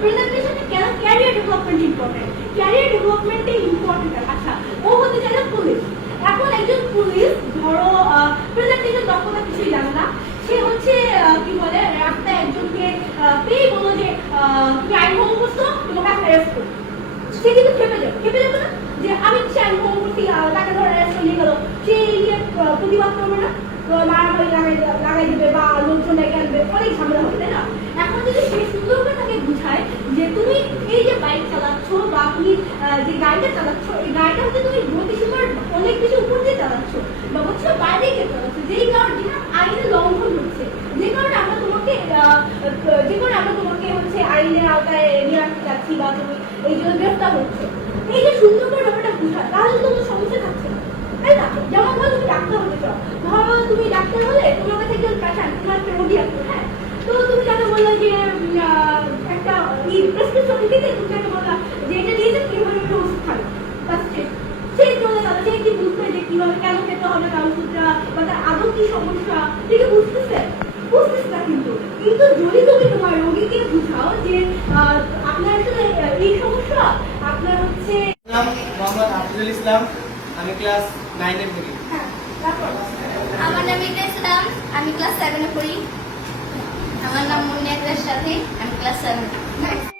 প্রেজেন্টেশনে কেন career development important, career ডেভেলপমেন্টে important. আচ্ছা, ও হতে চাইলে পুলিশ। এখন একজন পুলিশ ধরো প্রেজেন্টেশন দক্ষতা কিছুই জানে না, সে হচ্ছে কি বলে রাস্তায় একজনকে পেয়ে বলো যে তুমি আইন ভঙ্গ করছো, তোমাকে অ্যারেস্ট করো। সে কিন্তু খেপে যাবে না যে আমি কিছু আইন ভঙ্গ করতে তাকে ধরে অ্যারেস্ট নিয়ে গেল, সে নিয়ে প্রতিবাদ করবে না, মারামারি লাগাই দেবে বা লোকজন ডেকে আনবে, অনেক ঝামেলা হবে, তাই না? এখন যদি সে সুন্দর করে তাকে বুঝায় যে তুমি এই যে বাইক চালাচ্ছ বা তুমি যে গাড়িটা চালাচ্ছ, এই গাড়িটা হচ্ছে তুমি গতিসীমার অনেক কিছু উপর দিয়ে চালাচ্ছ বা হচ্ছে বাইরে গিয়ে চালাচ্ছ, যেই কারণে যেটা আইনের লঙ্ঘন হচ্ছে, যে কারণে আমরা তোমাকে হচ্ছে আইনের আওতায় নিয়ে আসতে চাচ্ছি বা তুমি এই জন্য গ্রেফতার হচ্ছে। এই যে সুন্দর করে ব্যাপারটা বুঝায়, তাহলে তোমার সমস্যা থাকছে না, তাই না? যেমন ধরো তুমি ডাক্তার হতে চাও, ধরো তুমি ডাক্তার হলে তোমার কাছে একজন পেশেন্ট, তোমার একটা রোগী আছে, হ্যাঁ, তো তুমি তাকে বললে যে একটা প্রেসক্রিপশন দিতে, তুমি তাকে বললা যে এটা দিয়ে যান, কিভাবে একটা ওষুধ খাবে, সে চলে গেল, সে কি বুঝবে যে কিভাবে কেন খেতে হবে তার ওষুধটা বা তার আদৌ কি সমস্যা, সে কি বুঝতেছে না। কিন্তু যদি তুমি তোমার রোগীকে বুঝাও যে আপনার আসলে এই সমস্যা, আপনার হচ্ছে নাম মোহাম্মদ হাফিজুল ইসলাম, আমি ক্লাস 9 এ পড়ি। হ্যাঁ, তারপর আমার নাম ইকরা ইসলাম, আমি ক্লাস 7 এ পড়ি। আমার নাম মুন্নি আকরার সাথে, আমি ক্লাস 7 এ পড়ি।